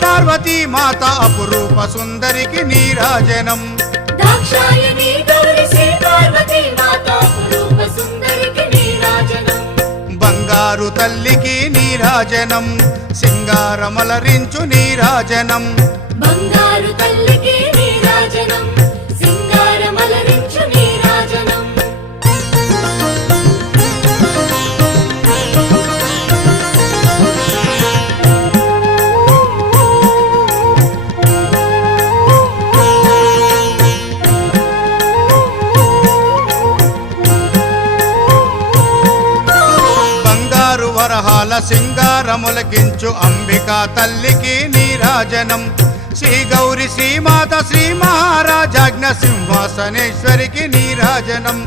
పార్వతీ మాత అపురూప సుందరికి నీరాజనం దాక్షాయణి గౌరి శ్రీ పార్వతీ మాత అపురూప సుందరికి నీరాజనం బంగారు తల్లికి నీరాజనం సింగారమలరించు నీరాజనం బంగారు తల్లికి నీరాజనం సింగారమలరించు నీరాజనం వరహాల సింగారములకించు అంబికా తల్లికి నీరాజనం శ్రీ గౌరి శ్రీమాత శ్రీ మహారాజాజ్ఞ సింహాసనేశ్వరికి నీరాజనం